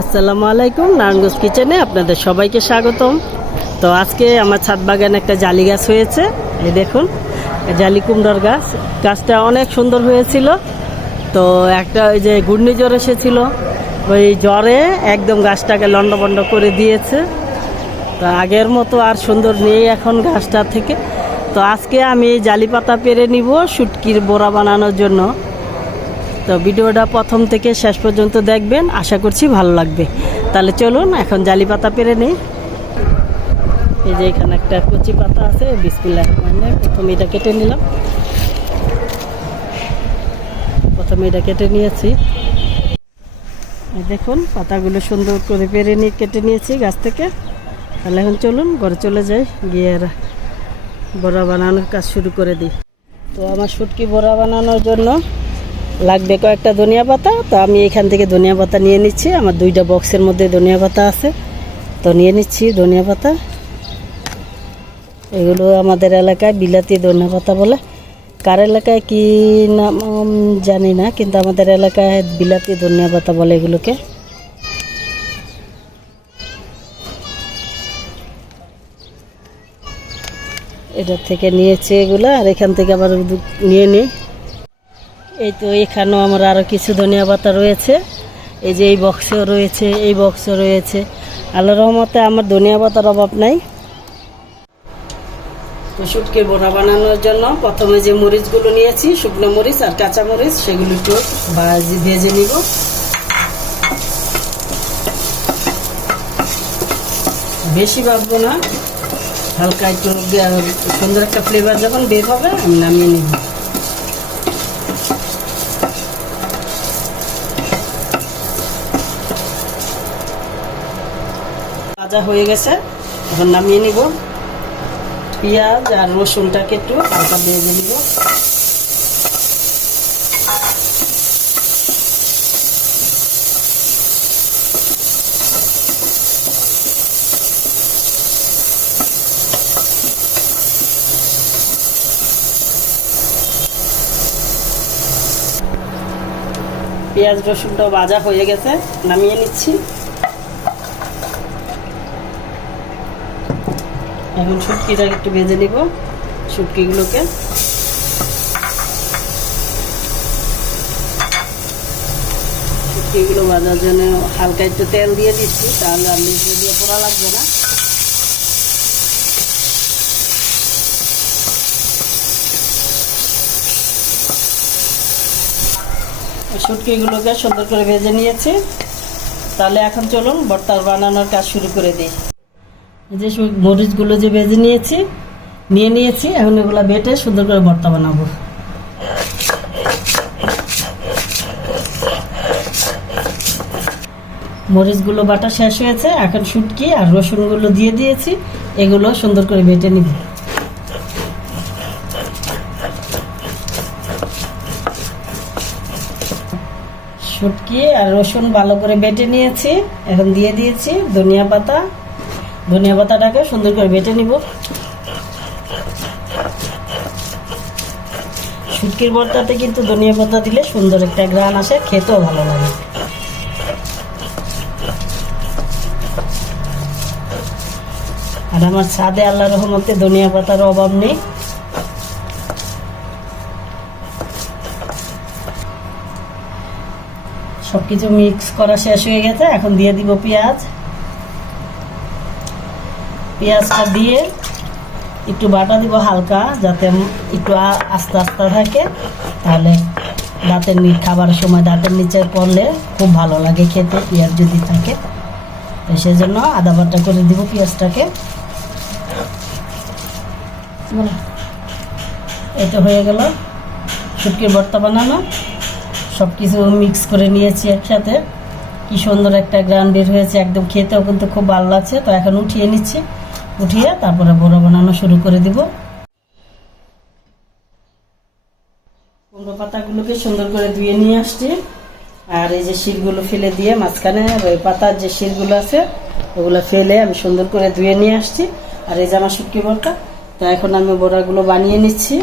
আসসালামু আলাইকুম, নারায়ণগঞ্জ কিচেনে আপনাদের সবাইকে স্বাগতম। তো আজকে আমার ছাদ বাগানে একটা জালি গাছ হয়েছে, এই দেখুন জালি কুমড়ার গাছ। গাছটা অনেক সুন্দর হয়েছিল। তো একটা ওই যে ঘূর্ণিঝড় এসেছিল, ওই জ্বরে একদম গাছটাকে লন্ডভন্ড করে দিয়েছে। তো আগের মতো আর সুন্দর নেই এখন গাছটা থেকে। তো আজকে আমি জালি পাতা পেরে নিব, শুটকির বোড়া বানানোর জন্য। তো ভিডিওটা প্রথম থেকে শেষ পর্যন্ত দেখবেন। আশা করছি ভালো লাগবে। তাহলে চলুন, এখন জালি পাতা পেরে নিই। এই যে এখানে একটা কচি পাতা আছে, বিসমিল্লাহ মানে প্রথমে এটা কেটে নিলাম। প্রথমে এটা কেটে নিয়েছি। দেখুন, পাতাগুলো সুন্দর করে পেরে নিয়ে কেটে নিয়েছি গাছ থেকে। তাহলে এখন চলুন, ঘরে চলে যাই, গিয়ে আর বড়া বানানোর কাজ শুরু করে দিই। তো আমার শুটকি বড়া বানানোর জন্য লাগবে কয়েকটা ধনিয়া পাতা, তো আমি এখান থেকে ধনিয়া পাতা নিয়ে নিচ্ছি। আমার দুইটা বক্সের মধ্যে ধনিয়া পাতা আছে, তো নিয়ে নিচ্ছি ধনিয়া পাতা। এগুলো আমাদের এলাকায় বিলাতি ধনিয়া পাতা বলে। কার এলাকায় কি নাম জানি না, কিন্তু আমাদের এলাকায় বিলাতি ধনিয়া পাতা বলে এগুলোকে। এটা থেকে নিয়েছি এগুলো, আর এখান থেকে আবার নিয়ে নিই। এই তো এখানেও আমার আরও কিছু ধনিয়া পাতা রয়েছে। এই যে এই বক্সেও রয়েছে, এই বক্সও রয়েছে। আল্লাহ রহমতে আমার ধনিয়া পাতার অভাব নাই। শুটকে বোনা বানানোর জন্য প্রথমে যে মরিচগুলো নিয়েছি, শুকনো মরিচ আর কাঁচা মরিচ, সেগুলো একটু ভাজি নিব। বেশি ভাববো না, হালকা একটু সুন্দর একটা ফ্লেভার যখন বের হবে, আমি নামিয়ে নিব। ভাজা হয়ে গেছে। এখন নামিয়ে নিব। পেঁয়াজ আর রসুনটাকে একটু হালকা ভেজে নিব। পেঁয়াজ রসুনটাও ভাজা হয়ে গেছে। নামিয়ে নিচ্ছি। এখন শুটকিটাকে একটু ভেজে নিব, শুটকিগুলোকে। শুটকিগুলো ভাজার জন্য হালকা একটু তেল দিয়ে দিচ্ছি, তাহলে আর দিয়ে পোড়া লাগবে না। শুটকিগুলোকে সুন্দর করে ভেজে নিয়েছি। তাহলে এখন চলুন ভর্তা বানানোর কাজ শুরু করে দিই। যে মরিচগুলো যে ভেজে নিয়েছি, নিয়ে নিয়েছি, এখন এগুলো বেটে সুন্দর করে ভর্তা বানাবো। মরিচগুলো বাটা শেষ হয়েছে, এখন শুটকি আর রসুনগুলো দিয়ে দিয়েছি, এগুলো সুন্দর করে বেটে নিব। শুটকি আর রসুন ভালো করে বেটে নিয়েছি, এখন দিয়ে দিয়েছি ধনিয়া পাতা ধনিয়া পাতাটাকে সুন্দর করে বেটে নিব। শুটকির ভর্তাতে কিন্তু ধনিয়া পাতা দিলে সুন্দর একটা গ্রান আসে, খেতেও ভালো লাগে। আর আমার ছাদে আল্লাহ রহমতে ধনিয়া পাতার অভাব নেই। সব কিছু মিক্স করা শেষ হয়ে গেছে, এখন দিয়ে দিব পেঁয়াজ। পেঁয়াজটা দিয়ে একটু বাটা দিব হালকা, যাতে একটু আস্তে আস্তে থাকে। তাহলে দাঁতের নি খাবারের সময় দাঁতের নিচে পড়লে খুব ভালো লাগে খেতে, পেঁয়াজ যদি থাকে। তো সেই জন্য আদা বাটা করে দিব পেঁয়াজটাকে। এটা হয়ে গেল শুটকির ভর্তা বানানো। সব কিছু মিক্স করে নিয়েছি একসাথে। কি সুন্দর একটা গ্রান বের হয়েছে, একদম খেতেও কিন্তু খুব ভালো লাগছে। তো এখন উঠিয়ে নিচ্ছি। উঠিয়ে তারপরে বড়া বানানো শুরু করে দিব। কুমড়ো পাতাগুলোকে সুন্দর করে ধুয়ে নিয়ে আসছি। আর এই যে শিরগুলো ফেলে দিয়ে মাঝখানে ওই পাতার যে শিরগুলো আছে, ওগুলো ফেলে আমি সুন্দর করে ধুয়ে নিয়ে আসছি। আর এই যে আমার শুটকি বড়টা তো এখন আমি বড়াগুলো বানিয়ে নিচ্ছি।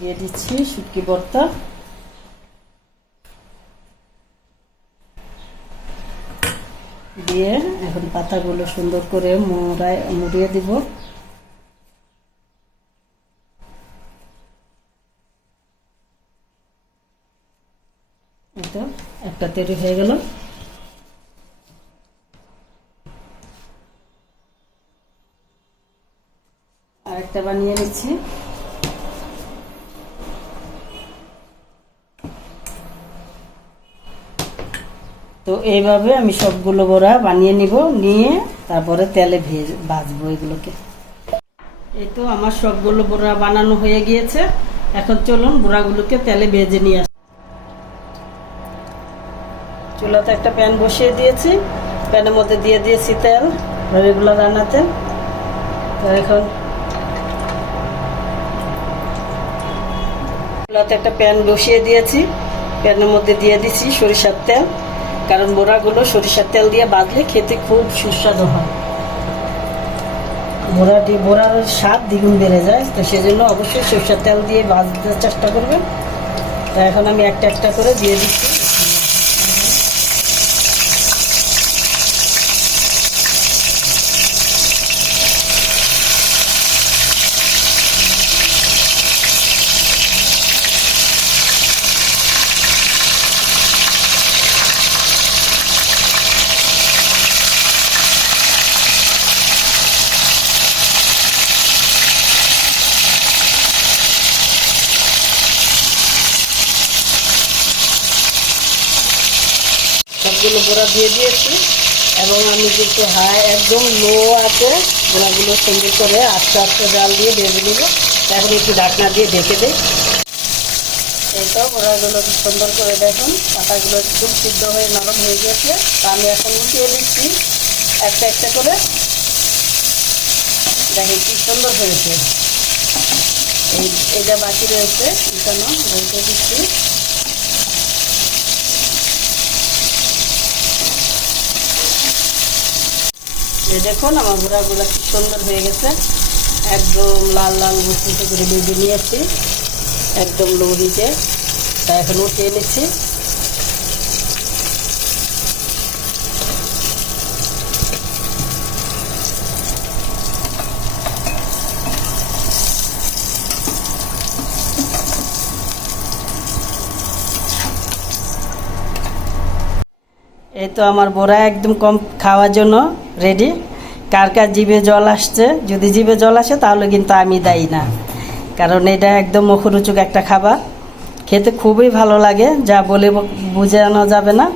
দিয়ে দিচ্ছি শুটকি ভর্তা। দিয়ে এখন পাতাগুলো সুন্দর করে মুড়ায়, মুড়িয়ে দিব। একটা তৈরি হয়ে গেল। আরেকটা বানিয়ে নিচ্ছি। তো এইভাবে আমি সবগুলো বড়া বানিয়ে নিব, নিয়ে তারপরে তেলে ভেজে, ভাজবো এগুলোকে। এই তো আমার সবগুলো বড়া বানানো হয়ে গিয়েছে। এখন চলুন বড়াগুলোকে তেলে ভেজে নিয়ে আস চুলাতে একটা প্যান বসিয়ে দিয়েছি। প্যানের মধ্যে দিয়ে দিয়েছি তেল রেগুলার রান্নাতে। তো এখন চুলাতে একটা প্যান বসিয়ে দিয়েছি। প্যানের মধ্যে দিয়ে দিছি সরিষার তেল। কারণ বোড়াগুলো সরিষার তেল দিয়ে বাঁধলে খেতে খুব সুস্বাদু হয়। বোড়াটি বোড়ার স্বাদ দ্বিগুণ বেড়ে যায়, তো সেজন্য অবশ্যই সরিষার তেল দিয়ে বাঁধতে চেষ্টা করবেন। তো এখন আমি একটা একটা করে দিয়ে দিচ্ছি। সবগুলো বোড়া দিয়ে দিয়েছি এবং আমি কিন্তু হাই একদম লো আছে বোড়াগুলো সুন্দর করে আস্তে আস্তে জাল দিয়ে ভেজে নেব। এখন একটু ঢাকনা দিয়ে ঢেকে দিই। এইটাও বোড়াগুলো খুব সুন্দর করে দেখুন, পাতাগুলো খুব সিদ্ধ হয়ে নরম হয়ে গেছে তা আমি এখন উঠিয়ে দিচ্ছি একটা একটা করে। দেখেন কি সুন্দর হয়েছে। এই এটা বাকি রয়েছে উঠানো রেখে দিচ্ছি। দেখুন, আমার ঘোড়াগুলো খুব সুন্দর হয়ে গেছে। একদম লাল লাল মুসলিতে করে বেজে নিয়েছি, একদম লৌড়িতে তা এখন উঠিয়ে নিচ্ছি। এই তো আমার বোরা একদম কম খাওয়ার জন্য। রেডি কার কার জিভে জল আসছে? যদি জিভে জল আসে, তাহলে কিন্তু আমি দায়ী না। কারণ এটা একদম মুখরুচুক একটা খাবার। খেতে খুবই ভালো লাগে, যা বলে বোঝানো যাবে না।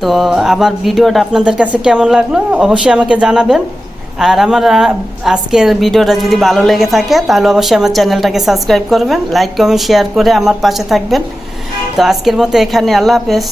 তো আমার ভিডিওটা আপনাদের কাছে কেমন লাগল, অবশ্যই আমাকে জানাবেন। আর আমার আজকের ভিডিওটা যদি ভালো লেগে থাকে, তাহলে অবশ্যই আমার চ্যানেলটাকে সাবস্ক্রাইব করবেন, লাইক, কমেন্ট, শেয়ার করে আমার পাশে থাকবেন। তো আজকের মতো এখানে, আল্লাহ হাফেজ।